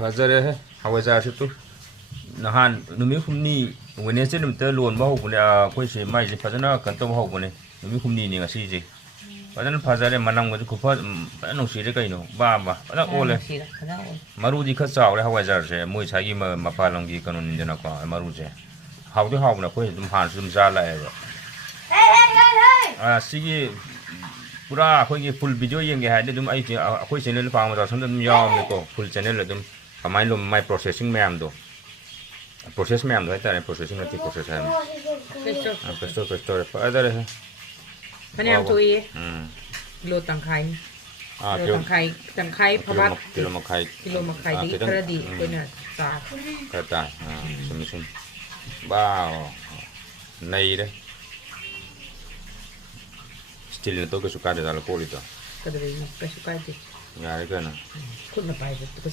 ꯐꯖꯔꯦ ꯍꯋꯥꯏꯖꯥꯔꯁꯤꯇꯨ ꯅꯍꯥꯟ ꯅꯨꯃꯤꯠ ꯍꯨꯝꯅꯤ ꯋꯦꯅꯦꯁꯗꯦ ꯅꯨꯃꯤꯠꯇ ꯂꯣꯟꯕ ꯍꯧꯕꯅꯦ ꯑꯩꯈꯣꯏꯁꯦ ꯃꯥꯏꯁꯦ ꯐꯖꯅ ꯀꯩꯅꯣ ꯇꯧꯕ ꯍꯧꯕꯅꯦ ꯅꯨꯃꯤꯠ ꯍꯨꯝꯅꯤꯅꯤ ꯉꯁꯤꯁꯦ ꯐꯖꯅ ꯐꯖꯔꯦ ꯃꯅꯝꯒꯁꯨ ꯐꯖꯅ ꯅꯨꯡꯁꯤꯔꯦ ꯀꯩꯅꯣ ꯕꯥ ꯐꯖꯅ ꯑꯣꯜꯂꯦ ꯃꯔꯨꯗꯤ ꯈꯔ ꯆꯥꯎꯔꯦ ꯍꯋꯥꯏꯖꯥꯔꯁꯦ ꯃꯣꯏ ꯁꯥꯏꯒꯤ ꯃꯄꯥꯟ ꯂꯝꯒꯤ ꯀꯩꯅꯣꯅꯤꯗꯅꯀꯣ ꯃꯔꯨꯁꯦ ꯍꯥꯎꯗꯤ ꯍꯥꯎꯕꯅꯦ ꯑꯩꯈꯣꯏ ꯑꯗꯨꯝ ꯍꯥꯟꯅꯁꯨ ꯑꯗꯨꯝ ꯆꯥ ꯂꯥꯛꯑꯦꯕ ꯁꯤꯒꯤ ꯄꯨꯔꯥ ꯑꯩꯈꯣꯏꯒꯤ ꯐꯨꯜ ꯚꯤꯗꯤꯑꯣ ꯌꯦꯡꯒꯦ ꯍꯥꯏꯔꯗꯤ ꯑꯗꯨꯝ ꯑꯩꯈꯣꯏ ꯆꯦꯅꯦꯜ ꯄꯥꯡꯕ ꯆꯥꯎꯁꯝꯗ ꯑꯗꯨꯝ ꯌꯥꯎꯔꯕꯅꯦꯀꯣ ꯐꯨꯜ ꯆꯦꯅꯦꯜ ꯑꯗꯨꯝ ꯀꯃꯥꯏꯅ ꯃꯥꯏ ꯄ꯭ꯔꯣꯁꯦꯁꯤꯡ ꯃꯌꯥꯝꯗꯣ ꯄ꯭ꯔꯣꯁꯦꯁ ꯃꯌꯥꯝꯗꯣ ꯍꯥꯏꯇꯥꯔꯦ ꯄ꯭ꯔꯣꯁꯦꯁꯤꯡ ꯅꯠꯇꯦ ꯄ꯭ꯔꯣꯁꯦꯁ ꯍꯥꯏꯕꯅꯤ ꯄꯦꯁꯇꯣꯔ ꯐꯖꯔꯦ ꯐꯅꯌꯥꯝ ꯊꯣꯛꯏꯌꯦ ꯀꯤꯂꯣ ꯇꯪꯈꯥꯏ ꯀꯤꯂꯣ ꯇꯪꯈꯥꯏ ꯐꯕꯥꯠ ꯀꯤꯂꯣ ꯃꯈꯥꯏꯗꯒꯤ ꯈꯔꯗꯤ ꯑꯩꯈꯣꯏꯅ ꯆꯥꯔꯦ ꯈꯔ ꯇꯥꯏ ꯆꯨꯝꯃꯤ ꯆꯨꯝꯃꯤ ꯕꯥꯎ ꯅꯩꯔꯦ ꯁ꯭ꯇꯤꯜꯅ ꯇꯧ ꯀꯩꯁꯨ ꯀꯥꯏꯗꯖꯥꯠꯂꯣ ꯀꯣꯠꯂꯤꯗꯣ ꯀꯩꯁꯨ ꯀꯥꯏꯗꯦ ꯌꯥꯔꯦ ꯀꯩꯅꯣ ꯈꯨꯠꯅ ꯄꯥꯏꯕ